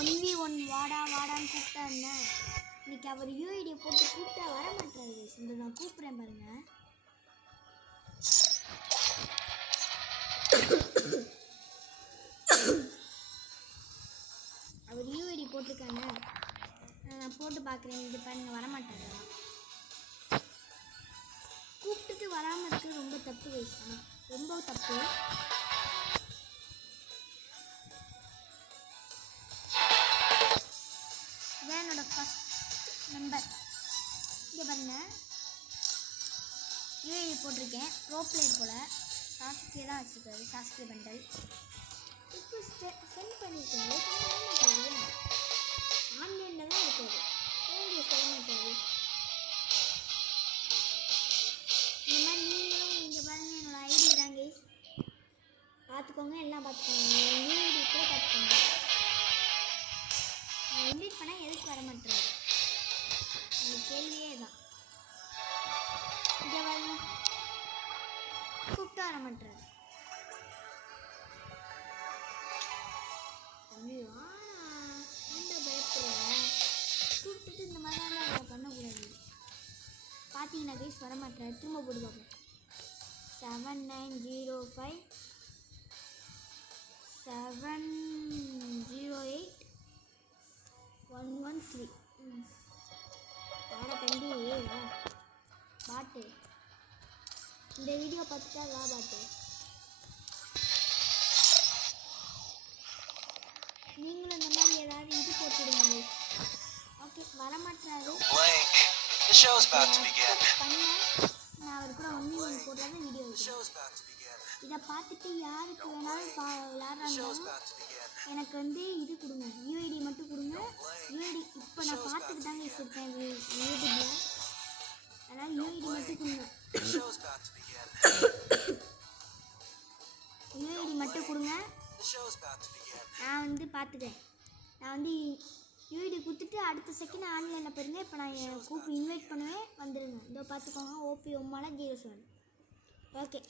1v1 வாடான்னு கூப்பிட்டா என்ன? இன்னைக்கு அவர் யூஐடியை போட்டு கூப்பிட்டா வர மாட்டாரு கைஸ். இந்த நான் கூப்பிட்றேன் பாருங்க. அவர் யூஐடி போட்டிருக்காங்க, நான் போட்டு பார்க்குறேன். இது பாருங்க வர மாட்டாங்க. கூப்பிட்டுட்டு வராமல் இருக்கிறது ரொம்ப தப்பு கைஸ். ரொம்ப தப்பு. இதான் என்னோட ஃபஸ்ட் நம்பர். இங்கே பாருங்க யூஐடி போட்டிருக்கேன். ப்ரோ பிளேயர் போல் சாஸ்கே தான் வச்சுருக்காரு. சாஸ்கே பண்டல் இப்போ சென்ட் பண்ணியிருக்கேன். ஆன்லைனில் தான் இருக்காது. ஏன் சொல்ல மாட்டாரு? இந்த மாதிரி நீங்களும் இங்கே பாருங்கள் என்னோடய ஐடி தான் கைஸ். பார்த்துக்கோங்க, எல்லாம் பார்த்துக்கோங்க. யூஐடி கூட பார்த்துக்கோங்க. நான் இன்வைட் பண்ணால் எதுக்கு வர மாட்டேறாரு? அந்த கேள்வியே தான். இங்கே பாருங்க கூப்பிட்டு வர மாட்டேறாரு. பயப்படுறேன். கூப்பிட்டுட்டு இந்த மாதிரிலாம் நான் பண்ணக்கூடாது. பார்த்தீங்கன்னா கைஸ் வர மாட்டேறாரு. திரும்ப போட்டு பார்ப்போம். 7905 708 113. வாட தம்பி வா பாட்டு. இந்த வீடியோ பார்த்துட்டா வா பாட்டு. நீங்களும் இந்த மாதிரி ஏதாவது இது போட்டுடுங்க. ஓகே வர மாட்டாரு. நான் அவர் கூட 1v1 போடுறத வீடியோ இதை பார்த்துட்டு யாருக்கு வேணாலும் விளாட்றாங்க. எனக்கு வந்து இது கொடுங்க, யூஐடி மட்டும் கொடுங்க. யூஐடி இப்போ நான் பார்த்துட்டு தாங்க வச்சுருக்கேன் யூடியூப்பில். அதனால் யூஐடி மட்டும் கொடுங்க. யூஐடி மட்டும் கொடுங்க. நான் வந்து பார்த்துக்கிறேன். நான் வந்து யூஐடி கொடுத்துட்டு அடுத்த செகண்ட் ஆன்லைனில் பாருங்க. இப்போ நான் கூப்பிட்டு இன்வைட் பண்ணுவேன், வந்துடுங்க. இதோ பார்த்துக்கோங்க. ஓபி 07 ஓகே.